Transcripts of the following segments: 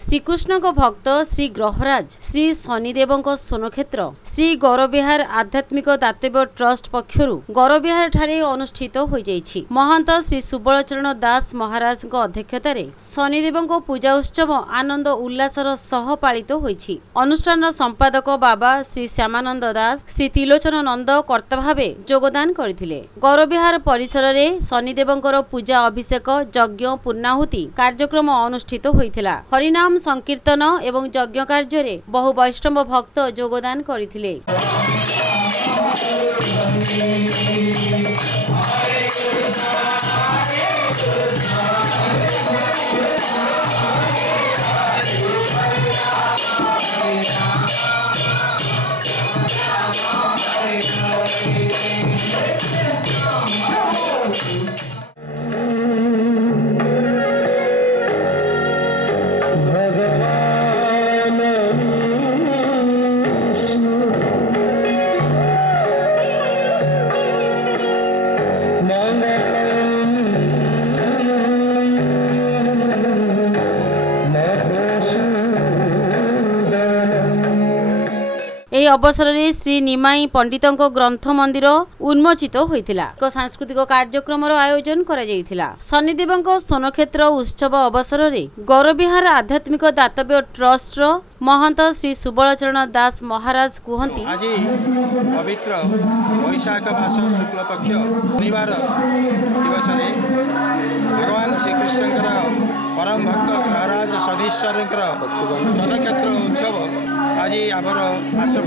श्रीकृष्ण भक्त श्री ग्रहराज श्री शनिदेव सोनक्षेत्र श्री गौरविहार आध्यात्मिक दातव्य ट्रस्ट पक्षर गौरविहार ठारे अनुष्ठित हो जाइछि। महंत श्री सुबलचरण दास महाराज अध्यक्षतार शनिदेव पूजा उत्सव आनंद उल्लासर सह पालित होइछि। अनुष्ठान संपादक बाबा श्री श्यामानंद दास श्री त्रिलोचन नंद कर्ता भावे योगदान करथिले। गौरविहार परिसर में शनिदेवंकर पूजा अभिषेक यज्ञ पूर्णाहुति कार्यक्रम अनुष्ठित होइथिला। हरिनाम संकीर्तन एवं यज्ञ कार्य रे बहु वैष्णव भक्त योगदान करथिले। ଏହି ଅବସରରେ ଶ୍ରୀ ନିମାଇ पंडितଙ୍କ ଗ୍ରନ୍ଥ ମନ୍ଦିର ଉନ୍ମୋଚିତ ହୋଇଥିଲା। ଏକ ସାଂସ୍କୃତିକ କାର୍ଯ୍ୟକ୍ରମର ଆୟୋଜନ କରାଯାଇଥିଲା। ଶନିଦେବଙ୍କ सोनक्षेत्र उत्सव ଅବସରରେ ଗୌରବିହାର आध्यात्मिक दातव्य ट्रस्टर महंत श्री सुबलचरण दास महाराज कहती आज पवित्र वैशाख मास शुक्ल पक्ष शनिवार दिवस भगवान श्रीकृष्ण परम भक्त ग्रहराज शनीश्वर सोनक्षेत्र उत्सव आज आमर आश्रम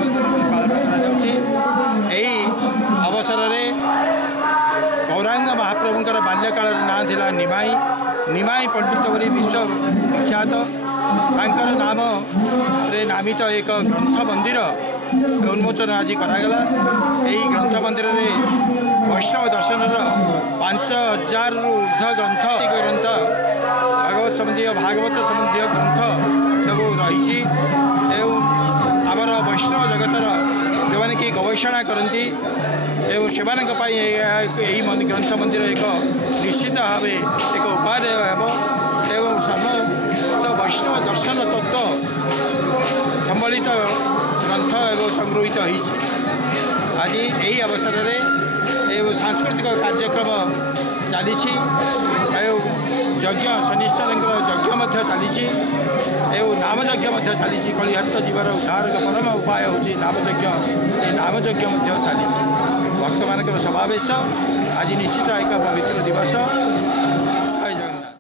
पालन अवसर में गौरांग महाप्रभुंर बाल्यकाल ना था निमाई निमाई पंडित बरी विश्व विख्यात तांकर नाम रे नामित एक ग्रंथ मंदिर उन्मोचन आज करागला। यही ग्रंथ मंदिर में वैष्णव दर्शन 5000 रु ऊर्ध्व ग्रंथ भगवत संबंधी भागवत संबंधी ग्रंथ सब रही आमर वैष्णव जगतर जो मैंने कि गवेषणा करती से ग्रंथ मंदिर एक निश्चित भाव एक उपादेय एवं समस्त वैष्णव दर्शन तत्व सम्मिलित ग्रंथ एवं संगृहित आज यही अवसर में सांस्कृतिक कार्यक्रम चली यज्ञ शनिश्चर यज्ञ चली नामयज्ञ चली कलिहस्त जीवर उद्धार परम उपाय हूँ नामयज्ञ नामयज्ञ चली भक्त मान समावेश आज निश्चित एक पवित्र दिवस।